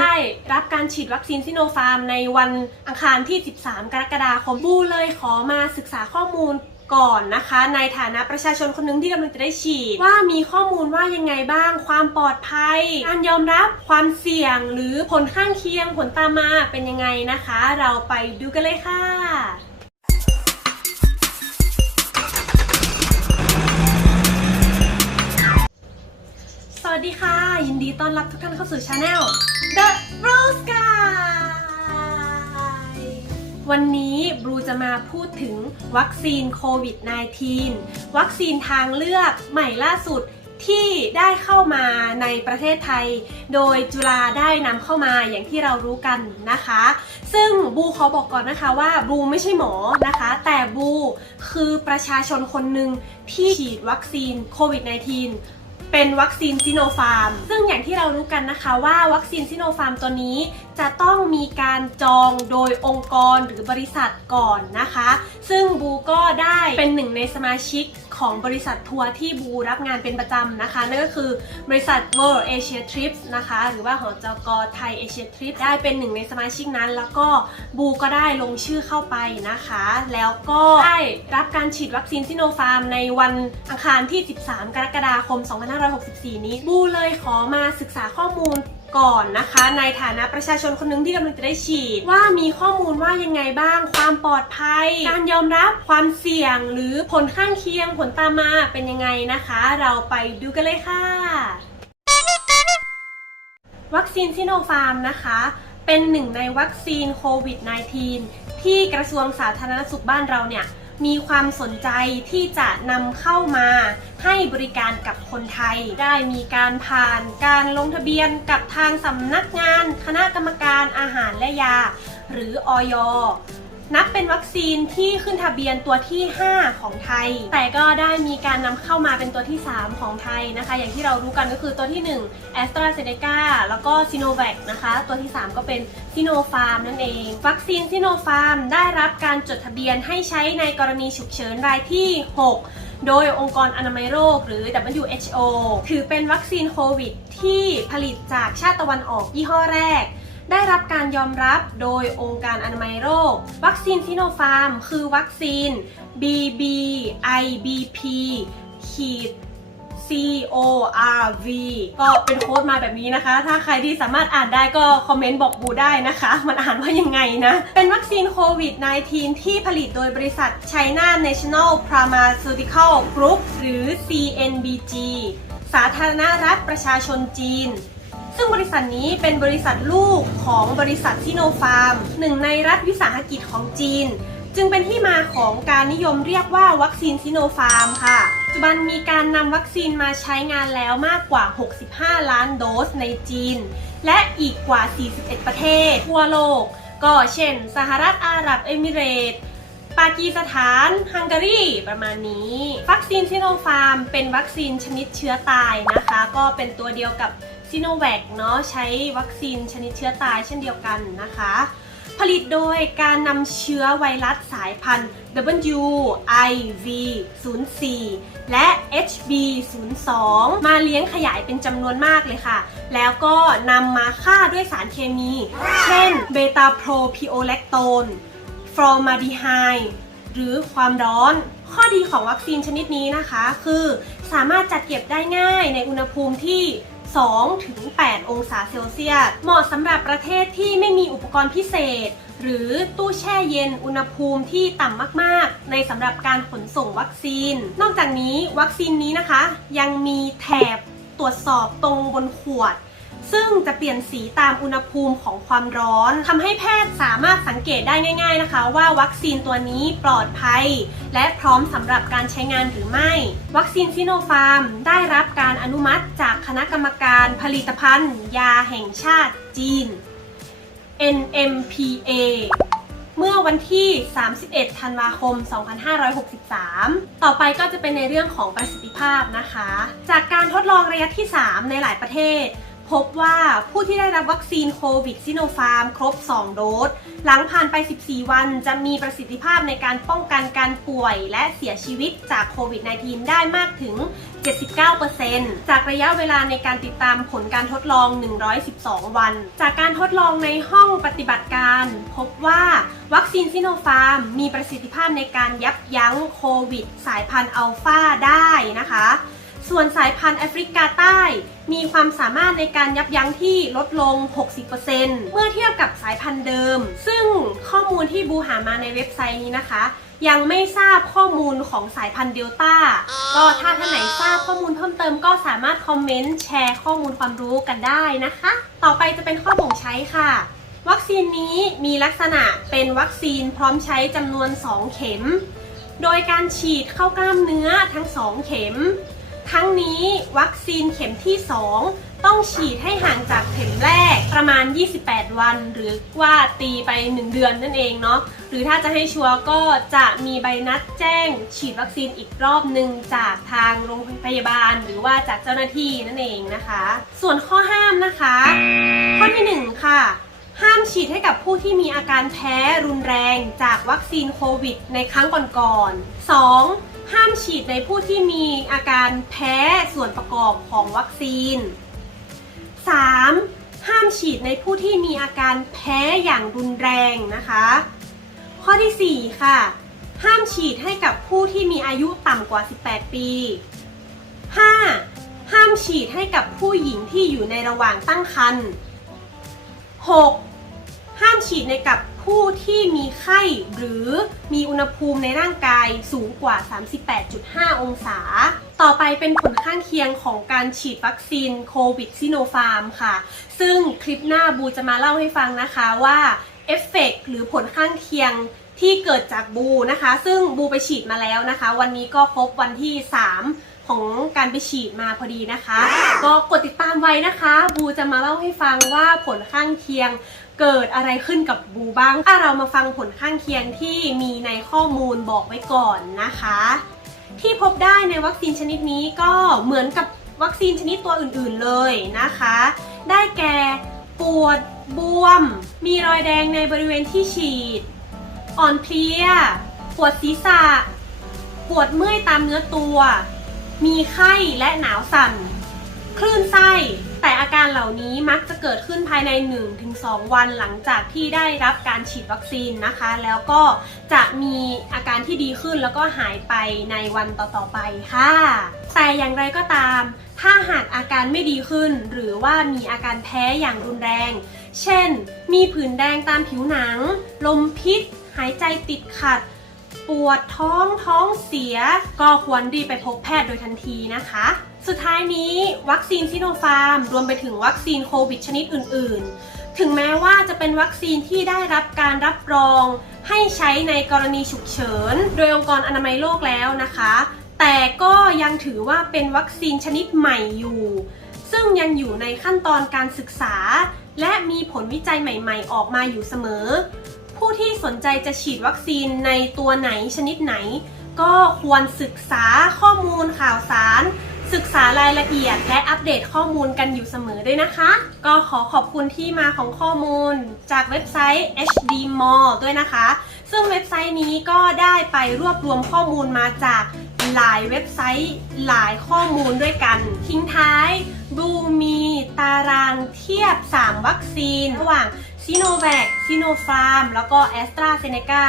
ได้รับการฉีดวัคซีนซิโนฟาร์มในวันอังคารที่ 13 กรกฎาคมบูเลยขอมาศึกษาข้อมูลก่อนนะคะ ในฐานะประชาชนคนหนึ่งที่กำลังจะได้ฉีด ว่ามีข้อมูลว่ายังไงบ้าง ความปลอดภัย การยอมรับความเสี่ยงหรือผลข้างเคียงผลตามมาเป็นยังไงนะคะ เราไปดูกันเลยค่ะ ยินดีต้อนรับทุกท่านเข้าสู่ช anel The Blue Sky วันนี้บลูจะมาพูดถึงวัคซีนโควิด -19 วัคซีนทางเลือกใหม่ล่าสุดที่ได้เข้ามาในประเทศไทย โดยจุฬาได้นำเข้ามาอย่างที่เรารู้กันนะคะ ซึ่งบูขอบอกก่อนนะคะว่าบูไม่ใช่หมอนะคะ แต่บูคือประชาชนคนหนึ่งที่ฉีดวัคซีนโควิด -19 เป็นวัคซีนซิโนฟาร์ม ซึ่งอย่างที่เรารู้กันนะคะว่าวัคซีนซิโนฟาร์มตัวนี้ จะต้องมีการจองโดยองค์กรหรือบริษัทก่อนนะคะ ซึ่งบูก็ได้เป็นหนึ่งในสมาชิก ของบริษัททัวร์ที่บูรับงานเป็นประจำนะคะ นั่นก็คือบริษัท World Asia Trips นะคะ หรือว่าหอจกไทย Asia Trips ได้เป็นหนึ่งในสมาชิกนั้น แล้วก็บูก็ได้ลงชื่อเข้าไปนะคะ แล้วก็ได้รับการฉีดวัคซีนซิโนฟาร์มในวันอังคารที่ 13 กรกฎาคม 2564 นี้ บูเลยขอมาศึกษาข้อมูล ก่อนนะคะ ในฐานะประชาชนคนหนึงที่กำลังจะได้ฉีด ว่ามีข้อมูลว่ายังไงบ้าง ความปลอดภัย การยอมรับความเสี่ยงหรือผลข้างเคียงผลตามมาเป็นยังไงนะคะ เราไปดูกันเลยค่ะ วัคซีนซิโนฟาร์มนะคะ เป็นหนึ่งในวัคซีนโควิด -19 ที่กระทรวงสาธารณสุขบ้านเราเนี่ย มีความสนใจที่จะนำเข้ามาให้บริการกับคนไทย ได้มีการผ่านการลงทะเบียนกับทางสำนักงาน คณะกรรมการอาหารและยา หรืออย นับเป็นวัคซีนที่ขึ้นทะเบียนตัวที่ 5 ของไทย แต่ก็ได้มีการนำเข้ามาเป็นตัวที่ 3 ของไทยนะคะ อย่างที่เรารู้กันก็คือตัวที่ 1 a s t r a z เซ e c a แล้วก็ s i n o v a c นะคะ ตัวที่ 3 ก็เป็น s i n o f a r m นั่นเอง วัคซีน s i n o f a r m ได้รับการจดทะเบียนให้ใช้ในกรณีฉุกเฉินรายที่ 6โดยองค์กรอนามัยโลกหรือ WHO ถือเป็นวัคซีนโควิดที่ผลิตจากชาติตะวันออกยี่ห้อแรก ได้รับการยอมรับโดยองค์การอนามัยโลกวัคซีนซิโนฟาร์ม คือวัคซีน BBIBP ขีด CORV ก็เป็นโค้ดมาแบบนี้นะคะ ถ้าใครที่สามารถอ่านได้ก็คอมเมนต์บอกบูได้นะคะ มันอ่านว่ายังไงนะ เป็นวัคซีนโควิด -19 ที่ผลิตโดยบริษัท China National Pharmaceutical Group หรือ CNBG สาธารณรัฐประชาชนจีน ซึ่งบริษัทนี้เป็นบริษัทลูกของบริษัทซิโนฟาร์มหนึ่งในรัฐวิสาหกิจของจีน จึงเป็นที่มาของการนิยมเรียกว่าวัคซีนซิโนฟาร์มค่ะ ปัจจุบันมีการนำวัคซีนมาใช้งานแล้วมากกว่า 65 ล้านโดสในจีน และอีกกว่า 41 ประเทศ ทั่วโลก ก็เช่น สหรัฐอาหรับเอมิเรตส์ปากีสถาน ฮังการี ประมาณนี้ วัคซีนซิโนฟาร์ม เป็นวัคซีนชนิดเชื้อตายนะคะ ก็เป็นตัวเดียวกับ ซิโนแวคเนาะใช้วัคซีนชนิดเชื้อตายเช่นเดียวกันนะคะ ผลิตโดยการนำเชื้อไวรัสสายพันธุ์ WIV 04 และ HB 02 มาเลี้ยงขยายเป็นจำนวนมากเลยค่ะ แล้วก็นำมาฆ่าด้วยสารเคมี เช่นเบตาโปรพิโอแลคโตนฟอร์มาดีไฮหรือความร้อน ข้อดีของวัคซีนชนิดนี้นะคะ คือสามารถจัดเก็บได้ง่ายในอุณหภูมิที่ 2ถึง8องศาเซลเซียส เหมาะสำหรับประเทศที่ไม่มีอุปกรณ์พิเศษ หรือตู้แช่เย็นอุณหภูมิที่ต่ำมากๆ ในสำหรับการขนส่งวัคซีน นอกจากนี้วัคซีนนี้นะคะ ยังมีแถบตรวจสอบตรงบนขวด ซึ่งจะเปลี่ยนสีตามอุณหภูมิของความร้อนทำให้แพทย์สามารถสังเกตได้ง่าย ๆนะคะ ว่าวัคซีนตัวนี้ปลอดภัย และพร้อมสำหรับการใช้งานหรือไม่ วัคซีนซิโนฟาร์ม ได้รับการอนุมัติจากคณะกรรมการผลิตภัณฑ์ ยาแห่งชาติจีน NMPA เมื่อวันที่ 31 ธันวาคม 2563 ต่อไปก็จะเป็นในเรื่องของประสิทธิภาพนะคะ จากการทดลองระยะที่ 3 ในหลายประเทศ พบว่าผู้ที่ได้รับวัคซีนโควิดซิโนฟาร์ม ครบ 2 โดส หลังผ่านไป 14 วันจะมีประสิทธิภาพในการป้องกันการป่วยและเสียชีวิตจากโควิด -19 ได้มากถึง 79%จากระยะเวลาในการติดตามผลการทดลอง 112 วัน จากการทดลองในห้องปฏิบัติการ พบว่าวัคซีนซิโนฟาร์ม มีประสิทธิภาพในการยับยั้งโควิด สายพันธุ์อัลฟาได้นะคะ ส่วนสายพันธุ์แอฟริกาใต้ มีความสามารถในการยับยั้งที่ลดลง 60%เมื่อเทียบกับสายพันธุ์เดิม ซึ่งข้อมูลที่บูหามาในเว็บไซต์นี้นะคะ ยังไม่ทราบข้อมูลของสายพันธุ์เดลต้า ก็ถ้าท่านไหนทราบข้อมูลเพิ่มเติมก็สามารถคอมเมนต์แชร์ข้อมูลความรู้กันได้นะคะ ต่อไปจะเป็นข้อบ่งใช้ค่ะวัคซีนนี้มีลักษณะเป็นวัคซีนพร้อมใช้จำนวน 2 เข็ม โดยการฉีดเข้ากล้ามเนื้อทั้ง 2 เข็ม ทั้งนี้วัคซีนเข็มที่ 2 ต้องฉีดให้ห่างจากเข็มแรกประมาณ 28 วัน หรือว่าตีไป 1 เดือนนั่นเองเนาะหรือถ้าจะให้ชัวร์ก็จะมีใบนัดแจ้ง ฉีดวัคซีนอีกรอบหนึ่งจากทางโรงพยาบาล หรือว่าจากเจ้าหน้าที่นั่นเองนะคะ ส่วนข้อห้ามนะคะ ข้อที่ 1 ค่ะห้ามฉีดให้กับผู้ที่มีอาการแพ้รุนแรงจากวัคซีนโควิดในครั้งก่อนๆ 2. ห้ามฉีดในผู้ที่มีอาการแพ้ส่วนประกอบของวัคซีน 3. ห้ามฉีดในผู้ที่มีอาการแพ้อย่างรุนแรงนะคะ ข้อที่ 4 ค่ะ ห้ามฉีดให้กับผู้ที่มีอายุต่ำกว่า 18 ปี 5. ห้ามฉีดให้กับผู้หญิงที่อยู่ในระหว่างตั้งครรภ์ 6. ห้ามฉีดในกับ ผู้ที่มีไข้หรือมีอุณหภูมิในร่างกายสูงกว่า 38.5 องศา ต่อไปเป็นผลข้างเคียงของการฉีดวัคซีนโควิดซิโนฟาร์มค่ะ ซึ่งคลิปหน้าบูจะมาเล่าให้ฟังนะคะว่าเอฟเฟกหรือผลข้างเคียง ที่เกิดจากบูนะคะ ซึ่งบูไปฉีดมาแล้วนะคะ วันนี้ก็ครบวันที่ 3 ของการไปฉีดมาพอดีนะคะ ก็กดติดตามไว้นะคะ บูจะมาเล่าให้ฟังว่าผลข้างเคียงเกิดอะไรขึ้นกับบูบ้างถ้าเรามาฟังผลข้างเคียงที่มีในข้อมูลบอกไว้ก่อนนะคะ ที่พบได้ในวัคซีนชนิดนี้ก็เหมือนกับวัคซีนชนิดตัวอื่นๆเลยนะคะ ได้แก่ปวดบวม มีรอยแดงในบริเวณที่ฉีด อ่อนเพลีย ปวดศีรษะ ปวดเมื่อยตามเนื้อตัว มีไข้และหนาวสั่น คลื่นไส้ แต่อาการเหล่านี้มักจะเกิดขึ้นภายใน 1-2 วันหลังจากที่ได้รับการฉีดวัคซีนนะคะ แล้วก็จะมีอาการที่ดีขึ้นแล้วก็หายไปในวันต่อๆไปค่ะ แต่อย่างไรก็ตาม ถ้าหากอาการไม่ดีขึ้น หรือว่ามีอาการแพ้อย่างรุนแรง เช่น มีผื่นแดงตามผิวหนัง ลมพิษ หายใจติดขัด ปวดท้องท้องเสีย ก็ควรรีบไปพบแพทย์โดยทันทีนะคะ สุดท้ายนี้วัคซีนซิโนฟาร์ม รวมไปถึงวัคซีนโควิดชนิดอื่น ๆ ถึงแม้ว่าจะเป็นวัคซีนที่ได้รับการรับรอง ให้ใช้ในกรณีฉุกเฉิน โดยองค์กรอนามัยโลกแล้วนะคะ แต่ก็ยังถือว่าเป็นวัคซีนชนิดใหม่อยู่ซึ่งยังอยู่ในขั้นตอนการศึกษา และมีผลวิจัยใหม่ ๆ ออกมาอยู่เสมอ ผู้ที่สนใจจะฉีดวัคซีนในตัวไหนชนิดไหน ก็ควรศึกษาข้อมูลข่าวสาร ศึกษารายละเอียดและอัปเดตข้อมูลกันอยู่เสมอด้วยนะคะ ก็ขอขอบคุณที่มาของข้อมูลจากเว็บไซต์ HD Mall ด้วยนะคะ ซึ่งเว็บไซต์นี้ก็ได้ไปรวบรวมข้อมูลมาจากหลายเว็บไซต์หลายข้อมูลด้วยกัน ทิ้งท้ายบูมีตารางเทียบ 3 วัคซีน ระหว่าง ซิโนแวคซิโนฟาร์ม แล้วก็แอสตราเซเนกา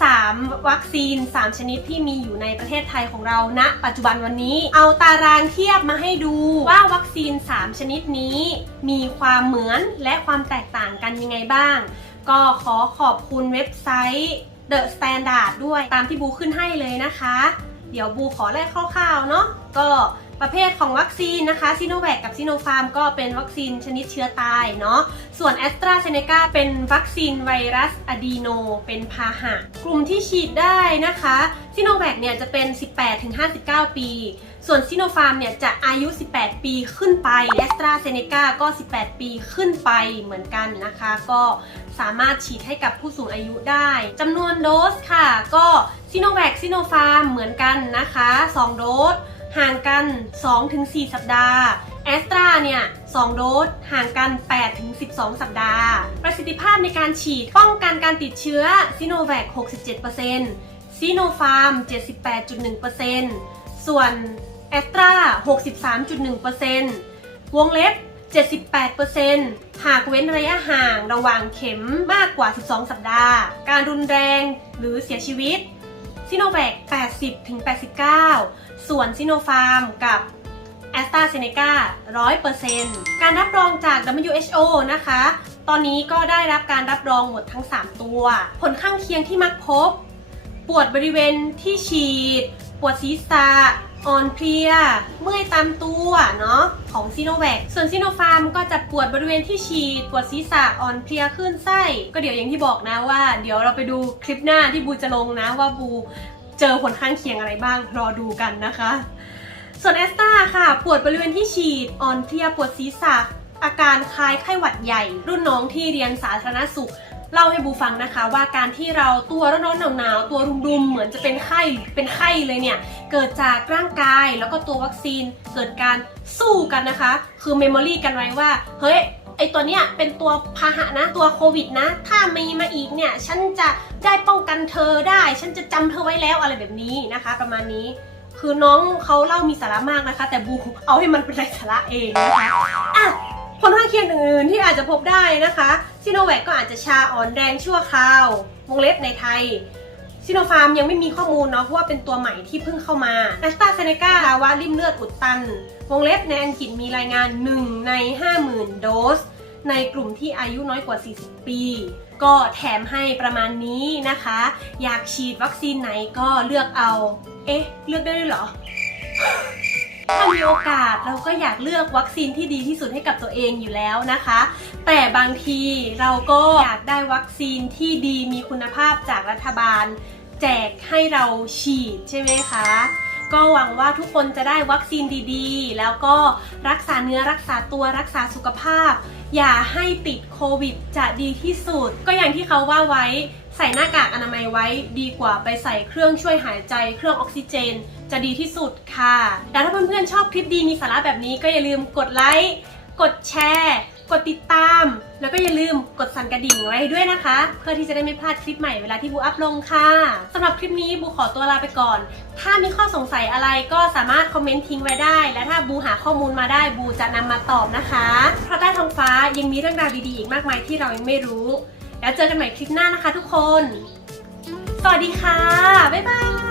3 วัคซีน 3 ชนิดที่มีอยู่ในประเทศไทยของเราณปัจจุบันวันนี้ เอาตารางเทียบมาให้ดูว่าวัคซีน 3 ชนิดนี้ มีความเหมือนและความแตกต่างกันยังไงบ้าง ก็ขอขอบคุณเว็บไซต์ The Standard ด้วยตามที่บูขึ้นให้เลยนะคะ เดี๋ยวบูขอแรกคร่าวๆเนาะก็ ประเภทของวัคซีนนะคะซิโนแวคกับซิโนฟาร์มก็เป็นวัคซีนชนิดเชื้อตายเนาะส่วนแอสตราเซเนกาเป็นวัคซีนไวรัสอะดีโน เป็นพาหะ กลุ่มที่ฉีดได้นะคะซิโนแวคเนี่ยจะเป็น 18-59 ปีส่วนซิโนฟาร์มเนี่ยจะอายุ 18 ปีขึ้นไปแอสตราเซเนกาก็ 18 ปีขึ้นไปเหมือนกันนะคะ ก็สามารถฉีดให้กับผู้สูงอายุได้จำนวนโดสค่ะ ก็ซิโนแวคซิโนฟาร์มเหมือนกันนะคะ 2 โดส ห่างกัน 2-4 สัปดาห์แอสตราเนี่ย2โดสห่างกัน 8-12 สัปดาห์ ประสิทธิภาพในการฉีดป้องกันการติดเชื้อซิโนแวค67%ซีโนฟาร์ม 78.1%ส่วนแอสตรา63.1%วงเล็บ 78%หากเว้นระยะห่างระหว่างเข็มมากกว่า 12 สัปดาห์ การรุนแรงหรือเสียชีวิต ซิโนแวค80-89 ส่วนซิโนฟาร์มกับแอสตราเซเนกา100%การรับรองจาก WHO นะคะ ตอนนี้ก็ได้รับการรับรองหมดทั้ง 3 ตัว ผลข้างเคียงที่มักพบ ปวดบริเวณที่ฉีด ปวดศีรษะ อ่อนเพลีย เมื่อยตามตัวเนาะของซีโนแวคส่วนซีโนฟาร์มก็จะปวดบริเวณที่ฉีด ปวดศีรษะอ่อนเพลียขึ้นไส้ ก็เดี๋ยวอย่างที่บอกนะว่า เดี๋ยวเราไปดูคลิปหน้าที่บูจะลงนะว่าบูเจอผลข้างเคียงอะไรบ้างรอดูกันนะคะ ส่วนแอสตาค่ะ ปวดบริเวณที่ฉีด อ่อนเพลียปวดศีรษะ อาการคล้ายไข้หวัดใหญ่ รุ่นน้องที่เรียนสาธารณสุข เล่าให้บูฟังนะคะว่าการที่เราตัวร้อนๆหนาวๆตัวรุมๆเหมือนจะเป็นไข้เป็นไข้เลยเนี่ยเกิดจากร่างกายแล้วก็ตัววัคซีนเกิดการสู้กันนะคะ คือเมมโมรีกันไว้ว่าเฮ้ยไอตัวเนี้ยเป็นตัวพาหะนะตัวโควิดนะ ถ้ามีมาอีกเนี่ยฉันจะได้ป้องกันเธอได้ ฉันจะจำเธอไว้แล้วอะไรแบบนี้นะคะ ประมาณนี้คือน้องเขาเล่ามีสาระมากนะคะ แต่บูเอาให้มันเป็นไรสาระเองนะคะอะ ผลข้างเคียงอื่นๆที่อาจจะพบได้นะคะซิโนแวคก็อาจจะชาอ่อนแดงชั่วคราว วงเล็บในไทยซิโนฟาร์มยังไม่มีข้อมูลเนาะเพราะว่าเป็นตัวใหม่ที่เพิ่งเข้ามาแอสตราเซเนกาภาวะริ่มเลือดอุดตัน วงเล็บในอังกฤษมีรายงาน 1 ใน 50,000 โดส ในกลุ่มที่อายุน้อยกว่า 40 ปี ก็แถมให้ประมาณนี้นะคะ อยากฉีดวัคซีนไหนก็เลือกเอา เอ๊ะ เลือกได้ด้วยเหรอ ถ้ามีโอกาสเราก็อยากเลือกวัคซีนที่ดีที่สุดให้กับตัวเองอยู่แล้วนะคะ แต่บางทีเราก็อยากได้วัคซีนที่ดีมีคุณภาพจากรัฐบาล แจกให้เราฉีดใช่ไหมคะก็หวังว่าทุกคนจะได้วัคซีนดีๆ แล้วก็รักษาเนื้อรักษาตัวรักษาสุขภาพ อย่าให้ติดโควิดจะดีที่สุด ก็อย่างที่เขาว่าไว้ ใส่หน้ากากอนามัยไว้ดีกว่าไปใส่เครื่องช่วยหายใจเครื่องออกซิเจน จะดีที่สุดค่ะแล้วถ้าเพื่อนๆชอบคลิปดีมีสาระแบบนี้ก็อย่าลืมกดไลค์ กดแชร์ กดติดตาม แล้วก็อย่าลืมกดสั่นกระดิ่งไว้ด้วยนะคะ เพื่อที่จะได้ไม่พลาดคลิปใหม่เวลาที่บูอัพลงค่ะสำหรับคลิปนี้บูขอตัวลาไปก่อน ถ้ามีข้อสงสัยอะไรก็สามารถคอมเมนต์ทิ้งไว้ได้ และถ้าบูหาข้อมูลมาได้บูจะนำมาตอบนะคะเพราะใต้ท้องฟ้ายังมีเรื่องราวดีๆอีกมากมายที่เรายังไม่รู้ แล้วเจอกันใหม่คลิปหน้านะคะทุกคน สวัสดีค่ะ บ๊ายบาย